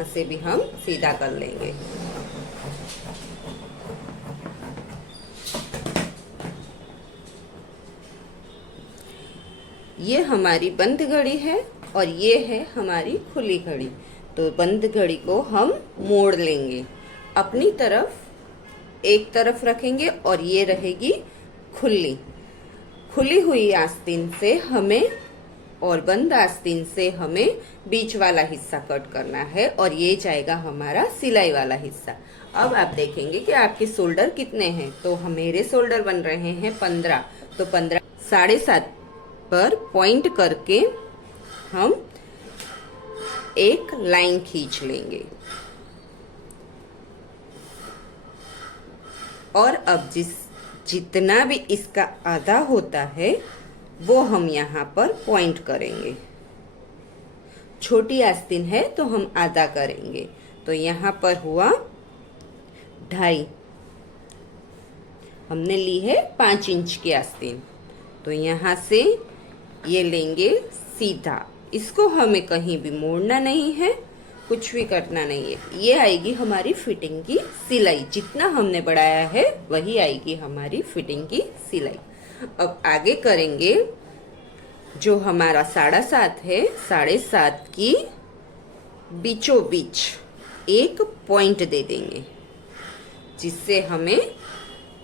वहां से भी हम सीधा कर लेंगे। ये हमारी बंद घड़ी है और ये है हमारी खुली घड़ी। तो बंद घड़ी को हम मोड़ लेंगे, अपनी तरफ एक तरफ रखेंगे और ये रहेगी खुली। खुली हुई आस्तीन से हमें और बंद आस्तीन से हमें बीच वाला हिस्सा कट करना है और ये जाएगा हमारा सिलाई वाला हिस्सा। अब आप देखेंगे कि आपके शोल्डर कितने हैं। तो मेरे शोल्डर बन रहे हैं 15, तो 15 7.5 पर पॉइंट करके हम एक लाइन खींच लेंगे। और अब जितना भी इसका आधा होता है वो हम यहाँ पर पॉइंट करेंगे। छोटी आस्तीन है तो हम आधा करेंगे। तो यहाँ पर हुआ 2.5, हमने ली है 5 इंच की आस्तीन। तो यहाँ से ये लेंगे सीधा, इसको हमें कहीं भी मोड़ना नहीं है, कुछ भी करना नहीं है। ये आएगी हमारी फिटिंग की सिलाई, जितना हमने बढ़ाया है वही आएगी हमारी फिटिंग की सिलाई। अब आगे करेंगे जो हमारा 7.5 है, 7.5 की बीचों बीच एक पॉइंट दे देंगे, जिससे हमें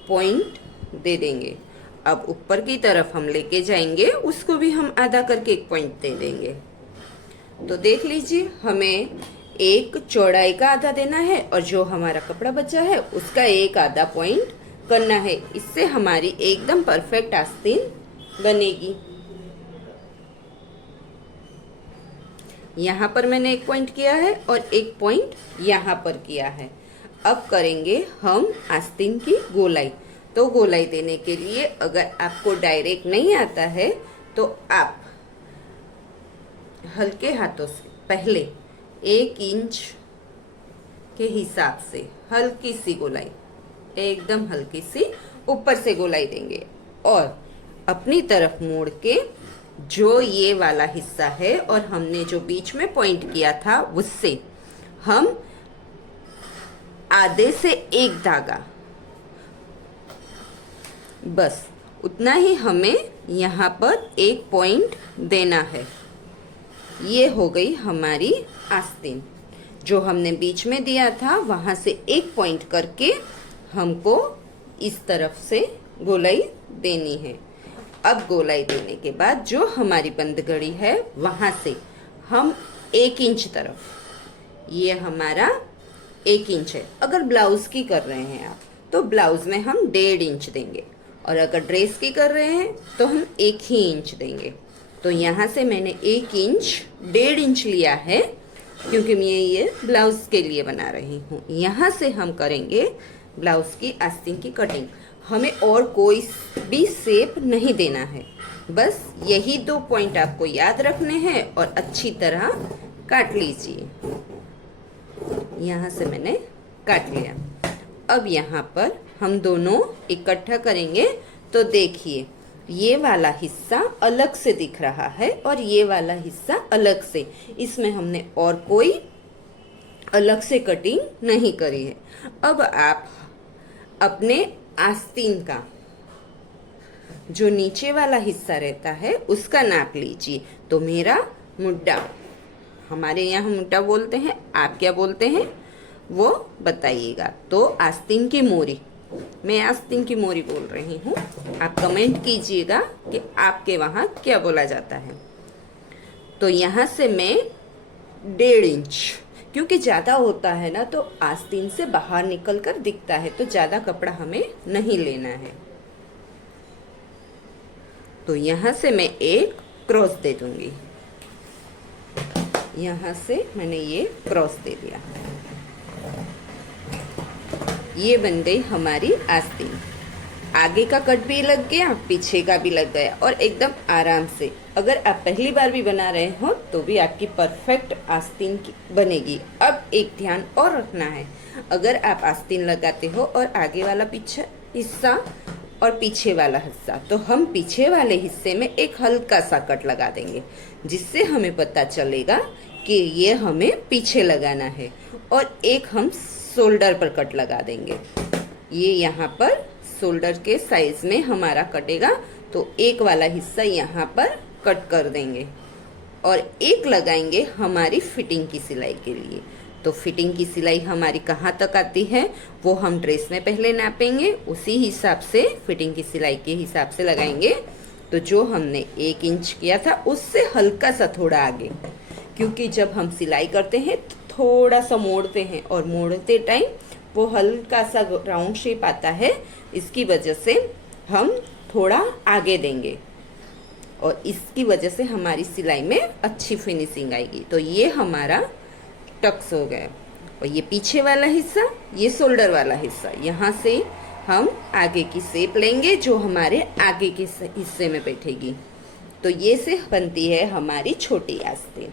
पॉइंट दे देंगे। अब ऊपर की तरफ हम लेके जाएंगे, उसको भी हम आधा करके एक पॉइंट दे देंगे। तो देख लीजिए, हमें एक चौड़ाई का आधा देना है और जो हमारा कपड़ा बचा है उसका एक आधा पॉइंट करना है। इससे हमारी एकदम परफेक्ट आस्तीन बनेगी। यहाँ पर मैंने एक पॉइंट किया है और एक पॉइंट यहाँ पर किया है। अब करेंगे हम आस्तीन की गोलाई। तो गोलाई देने के लिए अगर आपको डायरेक्ट नहीं आता है तो आप हल्के हाथों से पहले 1 इंच के हिसाब से हल्की सी गोलाई, एकदम हल्की सी ऊपर से गोलाई देंगे और अपनी तरफ मोड़ के जो ये वाला हिस्सा है और हमने जो बीच में पॉइंट किया था उससे हम आधे से एक धागा, बस उतना ही हमें यहाँ पर एक पॉइंट देना है। ये हो गई हमारी आस्तीन। जो हमने बीच में दिया था वहां से एक पॉइंट करके हमको इस तरफ से गोलाई देनी है। अब गोलाई देने के बाद जो हमारी बंद घड़ी है वहां से हम 1 इंच तरफ, ये हमारा 1 इंच है। अगर ब्लाउज की कर रहे हैं आप तो ब्लाउज में हम 1.5 इंच देंगे और अगर ड्रेस की कर रहे हैं तो हम 1 ही इंच देंगे। तो यहाँ से मैंने 1 इंच 1.5 इंच लिया है क्योंकि मैं ये ब्लाउज के लिए बना रही हूँ। यहाँ से हम करेंगे ब्लाउज की आस्तीन की कटिंग। हमें और कोई भी शेप नहीं देना है, बस यही 2 पॉइंट आपको याद रखने हैं और अच्छी तरह काट लीजिए। यहाँ से मैंने काट लिया। अब यहाँ पर हम दोनों इकट्ठा करेंगे तो देखिए ये वाला हिस्सा अलग से दिख रहा है और ये वाला हिस्सा अलग से। इसमें हमने और कोई अलग से कटिंग नहीं करी है। अब आप अपने आस्तीन का जो नीचे वाला हिस्सा रहता है उसका नाप लीजिए। तो मेरा मुड्डा, हमारे यहाँ मुड्डा बोलते हैं, आप क्या बोलते हैं वो बताइएगा। तो आस्तीन की मोरी, मैं आस्तीन की मोरी बोल रही हूँ, आप कमेंट कीजिएगा कि आपके वहाँ क्या बोला जाता है। तो यहाँ से मैं 1.5 इंच, क्योंकि ज़्यादा होता है ना तो आस्तीन से बाहर निकल कर दिखता है, तो ज़्यादा कपड़ा हमें नहीं लेना है। तो यहाँ से मैं एक क्रॉस दे दूंगी। यहाँ से मैंने ये क्रॉस दे दिया। ये बन गई हमारी आस्तीन। आगे का कट भी लग गया, पीछे का भी लग गया और एकदम आराम से। अगर आप पहली बार भी बना रहे हो तो भी आपकी परफेक्ट आस्तीन बनेगी। अब एक ध्यान और रखना है, अगर आप आस्तीन लगाते हो और आगे वाला पीछे हिस्सा और पीछे वाला हिस्सा, तो हम पीछे वाले हिस्से में एक हल्का सा कट लगा देंगे, जिससे हमें पता चलेगा कि ये हमें पीछे लगाना है और एक हम शोल्डर पर कट लगा देंगे। ये यहाँ पर शोल्डर के साइज में हमारा कटेगा, तो एक वाला हिस्सा यहाँ पर कट कर देंगे और एक लगाएंगे हमारी फिटिंग की सिलाई के लिए। तो फिटिंग की सिलाई हमारी कहाँ तक आती है वो हम ड्रेस में पहले नापेंगे, उसी हिसाब से फिटिंग की सिलाई के हिसाब से लगाएंगे। तो जो हमने 1 इंच किया था उससे हल्का सा थोड़ा आगे, क्योंकि जब हम सिलाई करते हैं तो थोड़ा सा मोड़ते हैं और मोड़ते टाइम वो हल्का सा राउंड शेप आता है, इसकी वजह से हम थोड़ा आगे देंगे और इसकी वजह से हमारी सिलाई में अच्छी फिनिशिंग आएगी। तो ये हमारा टक्स हो गया और ये पीछे वाला हिस्सा, ये शोल्डर वाला हिस्सा, यहाँ से हम आगे की शेप लेंगे जो हमारे आगे के हिस्से में बैठेगी। तो ये से बनती है हमारी छोटी आस्तीन।